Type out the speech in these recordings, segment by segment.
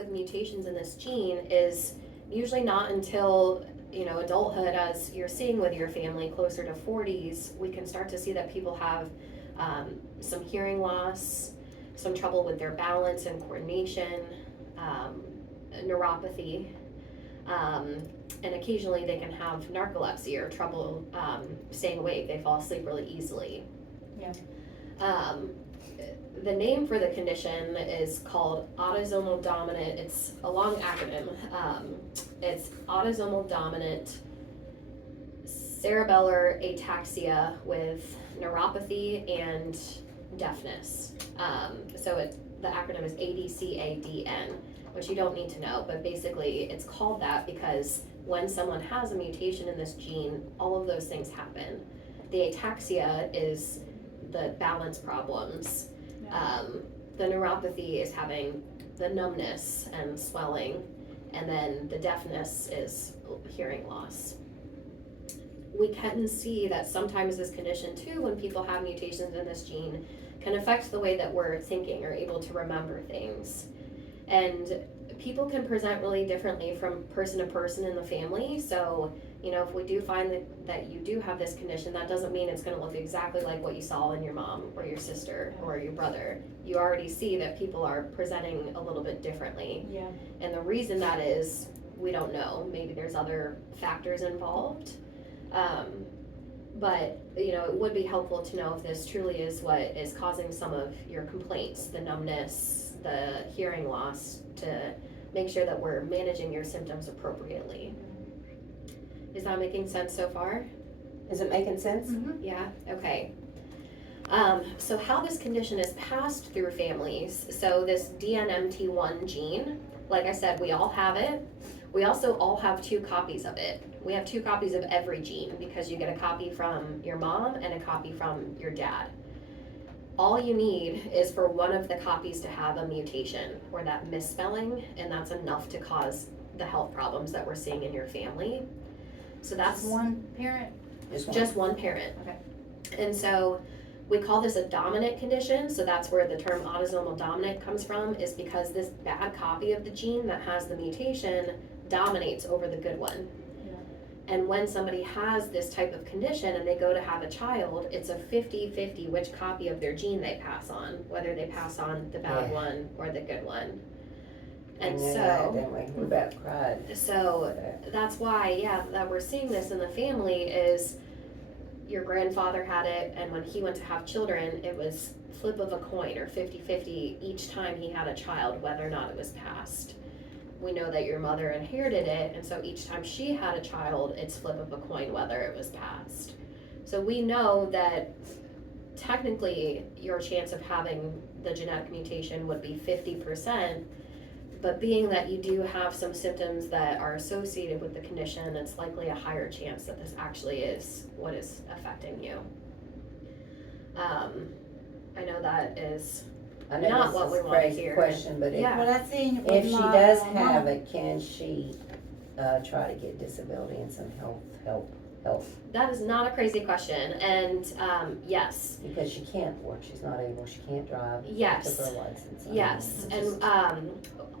with mutations in this gene is usually not until, adulthood, as you're seeing with your family closer to 40s, we can start to see that people have some hearing loss, some trouble with their balance and coordination, neuropathy, and occasionally they can have narcolepsy or trouble staying awake. They fall asleep really easily. Yeah. The name for the condition is called autosomal dominant. It's a long acronym. It's autosomal dominant cerebellar ataxia with neuropathy and deafness. The acronym is ADCADN, which you don't need to know, but basically it's called that because when someone has a mutation in this gene, all of those things happen. The ataxia is the balance problems. The neuropathy is having the numbness and swelling, and then the deafness is hearing loss. We can see that sometimes this condition too, when people have mutations in this gene, can affect the way that we're thinking or able to remember things. And people can present really differently from person to person in the family. So, if we do find that you do have this condition, that doesn't mean it's going to look exactly like what you saw in your mom or your sister or your brother. You already see that people are presenting a little bit differently. Yeah. And the reason that is, we don't know. Maybe there's other factors involved. But, it would be helpful to know if this truly is what is causing some of your complaints, the numbness, the hearing loss, to make sure that we're managing your symptoms appropriately. Is that making sense so far? Is it making sense? Mm-hmm. Yeah, okay. So how this condition is passed through families, so this DNMT1 gene, like I said, we all have it. We also all have 2 copies of it. We have 2 copies of every gene because you get a copy from your mom and a copy from your dad. All you need is for one of the copies to have a mutation or that misspelling, and that's enough to cause the health problems that we're seeing in your family. So that's one parent? just one parent. Okay. And so we call this a dominant condition, so that's where the term autosomal dominant comes from, is because this bad copy of the gene that has the mutation dominates over the good one. Yeah. And when somebody has this type of condition and they go to have a child, it's a 50-50 which copy of their gene they pass on, whether they pass on the bad one or the good one. And we about cried. So that's why, that we're seeing this in the family is your grandfather had it, and when he went to have children, it was flip of a coin or 50-50 each time he had a child, whether or not it was passed. We know that your mother inherited it, and so each time she had a child, it's flip of a coin whether it was passed. So we know that technically your chance of having the genetic mutation would be 50%, but being that you do have some symptoms that are associated with the condition, it's likely a higher chance that this actually is what is affecting you. I know that is not what we want to hear. Question, but Well, that's in if she does have it, can she try to get disability and some help? That is not a crazy question, and yes. Because she can't work, she's not able, she can't drive. Yes. Took her license. Yes, and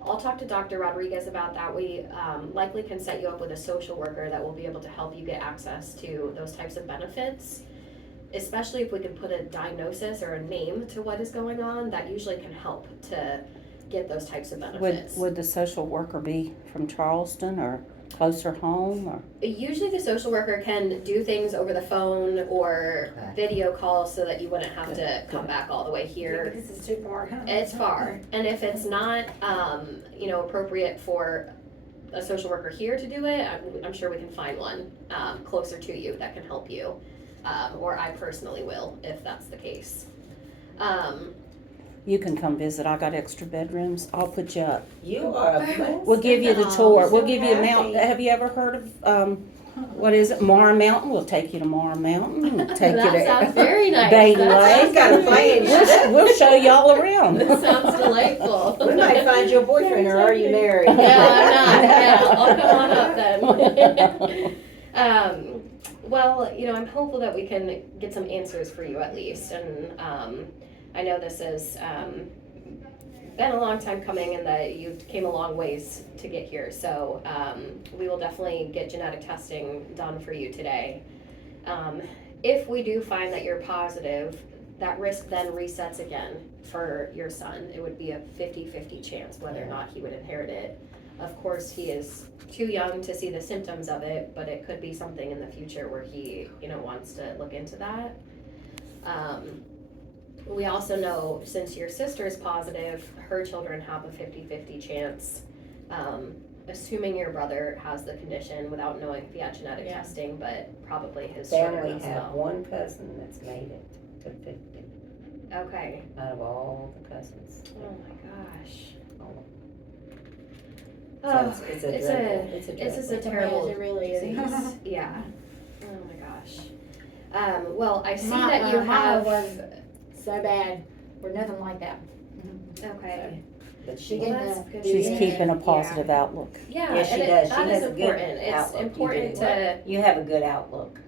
I'll talk to Dr. Rodriguez about that. We likely can set you up with a social worker that will be able to help you get access to those types of benefits, especially if we can put a diagnosis or a name to what is going on. That usually can help to get those types of benefits. Would the social worker be from Charleston or closer home, or? Usually the social worker can do things over the phone or video calls so that you wouldn't have to come back all the way here. Because it's too far. It's far, and if it's not, appropriate for a social worker here to do it, I'm sure we can find one closer to you that can help you, or I personally will if that's the case. You can come visit. I got extra bedrooms. I'll put you up. You are a blessing. We'll give you the Oh, tour. I'm We'll so give you a happy. mountain. Have you ever heard of what is it? Mara Mountain. We'll take you to Mara Mountain. We'll take you That to sounds very nice. Baden That Lake. She's got a plan. We'll show you all around. That sounds delightful. We might find you a boyfriend, or are you married? Yeah, I'm not. Yeah, I'll come on up then. Well, I'm hopeful that we can get some answers for you at least, and I know this is been a long time coming and that you came a long ways to get here. So we will definitely get genetic testing done for you today. If we do find that you're positive, that risk then resets again for your son. It would be a 50-50 chance whether or not he would inherit it. Of course, he is too young to see the symptoms of it, but it could be something in the future where he, wants to look into that. We also know since your sister is positive, her children have a 50-50 chance, assuming your brother has the condition without knowing via genetic testing, but probably his They children only as have well. one cousin that's made it to 50 Okay. out of all the cousins. Oh my gosh. So Oh, it's it's a dreadful. terrible It really is. disease. Yeah. Oh my gosh. Well, I see My- that you mine have. was so bad, or nothing like that. Okay. But She she, Well, didn't. that's good. She's Yeah. keeping a positive outlook. Yeah, Yeah, she and does. She that has is a good important. It's outlook. You important do. to, you have a good outlook.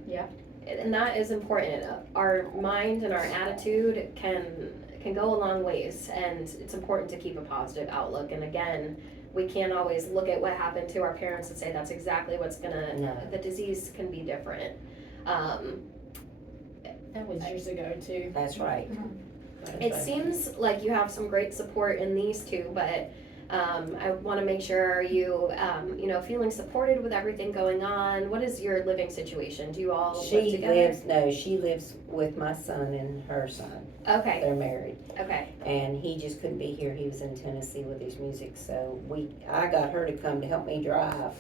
and that is important. Our mind and our attitude can go a long ways, and it's important to keep a positive outlook. And again, we can't always look at what happened to our parents and say that's exactly what's gonna. No. The disease can be different. That was years ago too. That's right. That's It right. seems like you have some great support in these two, but I want to make sure are you, feeling supported with everything going on. What is your living situation? Do you all live She together? she lives with my son and her son. Okay, They're married. okay, And he just couldn't be here. He was in Tennessee with his music, so I got her to come to help me drive.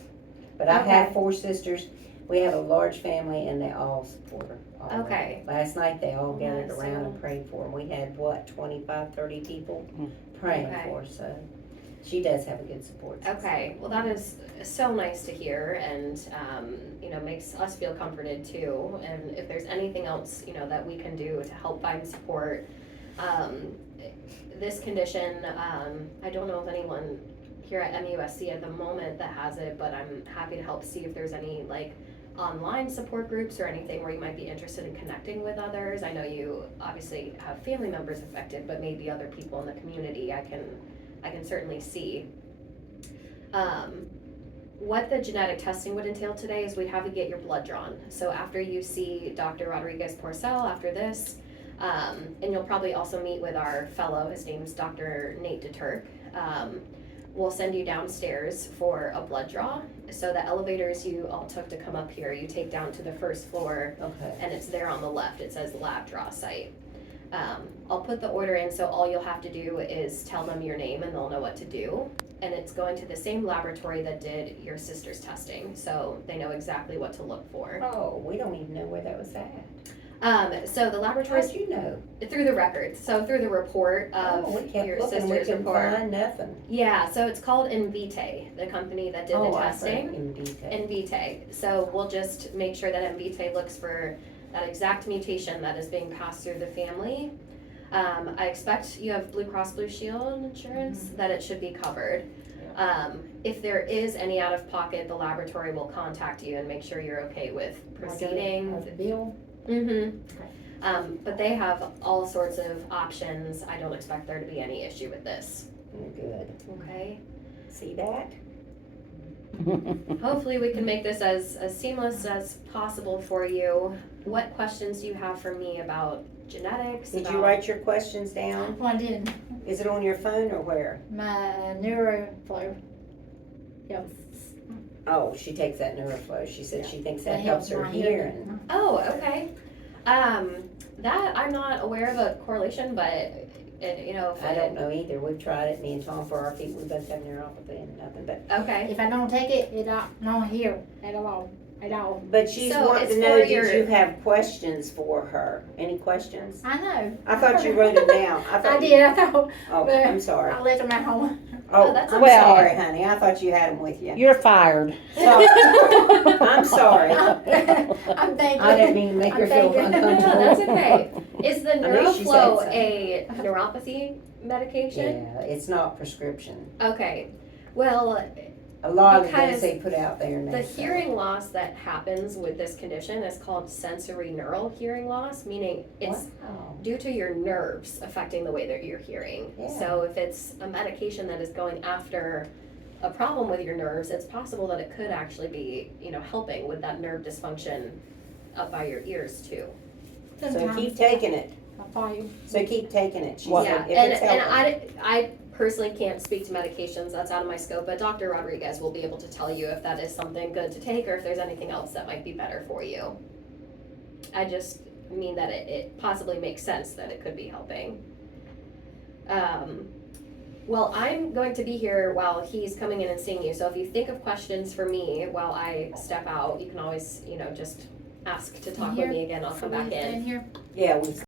But I have Okay. 4 sisters. We have a large family, and they all support her. all of them. Okay. Last night, they all Yeah, gathered around so- and prayed for him. We had, 25, 30 people Mm. praying Okay. for her, so she does have a good support system. okay. Well, that is so nice to hear, and makes us feel comforted too. And if there's anything else that we can do to help find support, this condition, I don't know of anyone here at MUSC at the moment that has it, but I'm happy to help see if there's any online support groups or anything where you might be interested in connecting with others. I know you obviously have family members affected, but maybe other people in the community I can certainly see. What the genetic testing would entail today is we'd have you get your blood drawn. So after you see Dr. Rodriguez Porcel after this, and you'll probably also meet with our fellow, his name's Dr. Nate DeTurk. We'll send you downstairs for a blood draw. So the elevators you all took to come up here, you take down to the first floor, Okay. and it's there on the left. It says lab draw site. I'll put the order in, so all you'll have to do is tell them your name and they'll know what to do. And it's going to the same laboratory that did your sister's testing, so they know exactly what to look for. Oh, we don't even know where that was at. So the laboratory's How'd you know? through the records, so through the report of Oh, we kept your looking, we sister's couldn't report. find nothing. Yeah, so it's called Invitae, the company that did the testing. In detail. Invitae. So we'll just make sure that Invitae looks for that exact mutation that is being passed through the family. I expect you have Blue Cross Blue Shield insurance, that it should be covered. If there is any out of pocket, the laboratory will contact you and make sure you're okay with proceeding. Like a bill. Mm-hmm. But they have all sorts of options. I don't expect there to be any issue with this. Good. Okay. See that? Hopefully we can make this as seamless as possible for you. What questions do you have for me about genetics? Did you about- write your questions down? Well, I didn't. Is it on your phone or where? My NeuroFlow. Yes. Oh, she takes that NeuroFlow. She said she thinks that That helps her my hearing. Oh, okay. That I'm not aware of a correlation, but if I don't know either. We've tried it, me and Tom, for our feet. We both have neuropathy and nothing, but Okay. If I don't take it, it don't hear at all. At all. but she's So wanting it's to know, for did your- you have questions for her? Any questions? I know. I thought you wrote them down. I thought you- did. I thought. Oh, but I'm sorry. I left them at home. Oh, that's I'm okay. sorry, honey. I thought you had them with you. You're fired. So- I'm sorry. I'm thinking. I didn't mean to make her feel I'm thinking. uncomfortable. No, that's okay. Is the know she said NeuroFlow so. a neuropathy medication? Yeah, it's not prescription. Okay. Well, A lot of the Because things they put out there now. The so. hearing loss that happens with this condition is called sensory neural hearing loss, meaning it's Wow. due to your nerves affecting the way that you're hearing. Yeah. So if it's a medication that is going after a problem with your nerves, it's possible that it could actually be, helping with that nerve dysfunction up by your ears too. So Sometimes keep taking it. I'll call you. So keep taking it. She Well, said, Yeah, if it's and helping. I personally can't speak to medications, that's out of my scope, but Dr. Rodriguez will be able to tell you if that is something good to take or if there's anything else that might be better for you. I just mean that it possibly makes sense that it could be helping. Well, I'm going to be here while he's coming in and seeing you, so if you think of questions for me while I step out, you can always, just ask to talk with Here? me again, I'll come back in. Here. Yeah, we